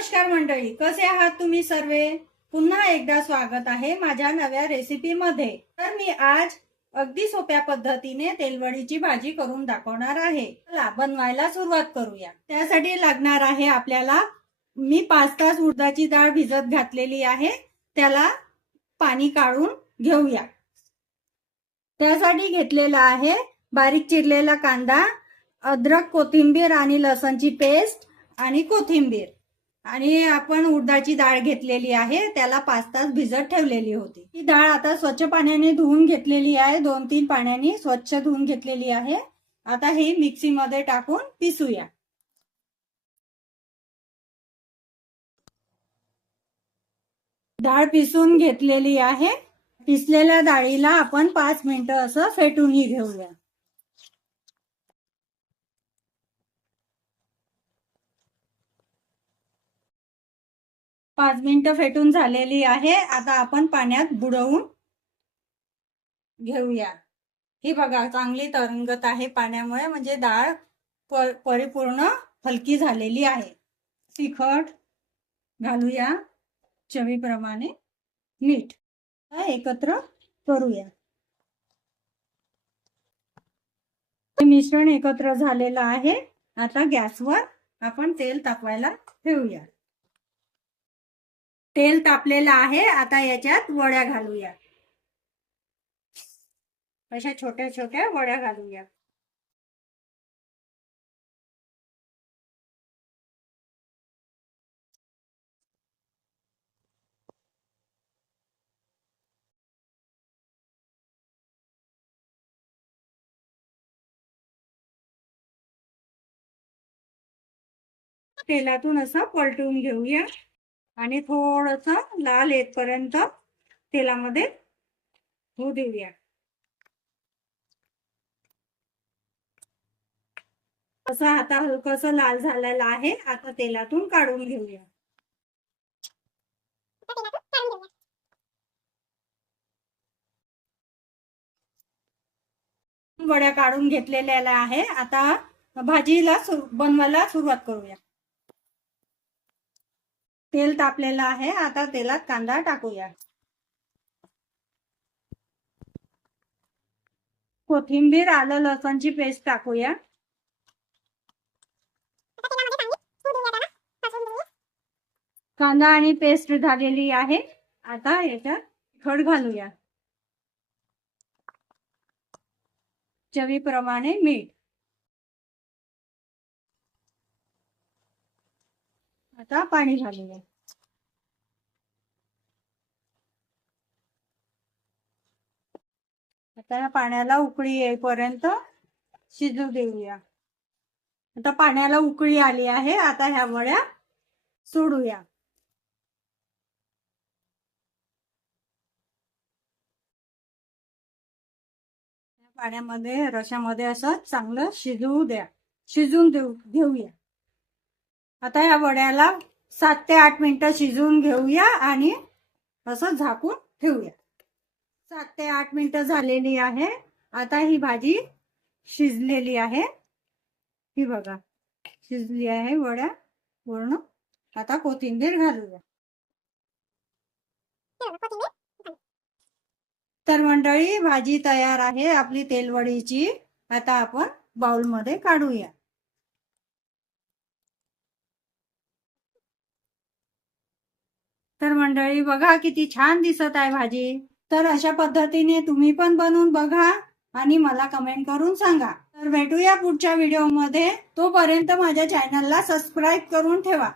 नमस्कार मंडळी, कसे आहात तुम्ही सर्वे? पुन्हा एकदा स्वागत आहे माझ्या नव्या रेसिपी मध्ये। तर मी आज अगदी सोप्या पद्धतीने तेलवडीची भाजी करून दाखवणार आहे। चला बनवायला सुरुवात करूया। त्यासाठी लागणार आहे आपल्याला मी 5 तास उडदाची डाळ भिजत घातलेली आहे, त्याला पाणी काढून घेऊया। त्यासाठी घेतलेला आहे बारीक चिरलेला कांदा, अद्रक, कोथिंबीर आणि लसणची पेस्ट आणि कोथिंबीर, आणि आपण उडदाची डाळ घेतलेली आहे, त्याला 5 तास भिजत ठेवलेली होती। ही डाळ आता स्वच्छ पाण्याने धुवून घेतलेली आहे, 2-3 पाण्याने स्वच्छ धुवून घेतलेली आहे। आता ही मिक्सी मध्ये टाकून पिसूया। डाळ पिसून घेतलेली आहे। पिसलेल्या डाळीला आपण 5 मिनिटं असं फेटूनही घेऊया। 5 मिनिटं फेटून झालेली आहे। आता आपण पाण्यात बुडवून घेऊया। ही बघा चांगली तरंगत आहे पाण्यामुळे, म्हणजे डाळ परिपूर्ण हलकी झालेली आहे। तिखट घालूया, चवीप्रमाणे मीठ एकत्र करूया। मिश्रण एकत्र झालेलं आहे। आता गॅसवर आपण तेल तापवायला ठेवूया। तेल तापलेलं आहे, आता याच्यात वड्या घालूया। अशा छोट्या छोट्या वड्या घालूया। तेलातून असं पलटून घेऊया आणि थोडंसं लाल येतपर्यंत तेलामध्ये होऊ देऊया। असं आता हलकसं लाल झालेलं आहे, आता तेलातून काढून घेऊया। वड्या काढून घेतलेल्या आहे। आता भाजीला बनवायला सुरुवात करूया। तेल तापलेलं आहे, आता तेलात कांदा टाकूया। कोथिंबीर, आलं लसणची पेस्ट टाकूया। कांदा आणि पेस्ट झालेली आहे, आता याच्यात तिखट घालूया, चवीप्रमाणे मीठ। आता पाणी घालूया। आता या पाण्याला उकळी येईपर्यंत शिजू देऊया। आता पाण्याला उकळी आली आहे, आता ह्या वड्या सोडूया। पाण्यामध्ये रशामध्ये असं चांगलं शिजून घेऊया। आता या वड्याला 7 ते 8 मिनिटं शिजवून घेऊया आणि असं झाकून ठेवूया। 7 ते 8 मिनिटं झालेली आहे। आता ही भाजी शिजलेली आहे, ही बघा शिजली आहे वड्या पूर्ण। आता कोथिंबीर घालूया। तर मंडळी, भाजी तयार आहे आपली तेलवडीची। आता आपण बाउल मध्ये काढूया। तर मंडळी बघा किती छान दिसत आहे भाजी। तर अशा पद्धतीने तुम्ही पण बनवून बघा आणि मला कमेंट करून सांगा। तर भेटूया पुढच्या व्हिडिओ मध्ये, तोपर्यंत माझ्या चॅनलला सबस्क्राईब करून ठेवा।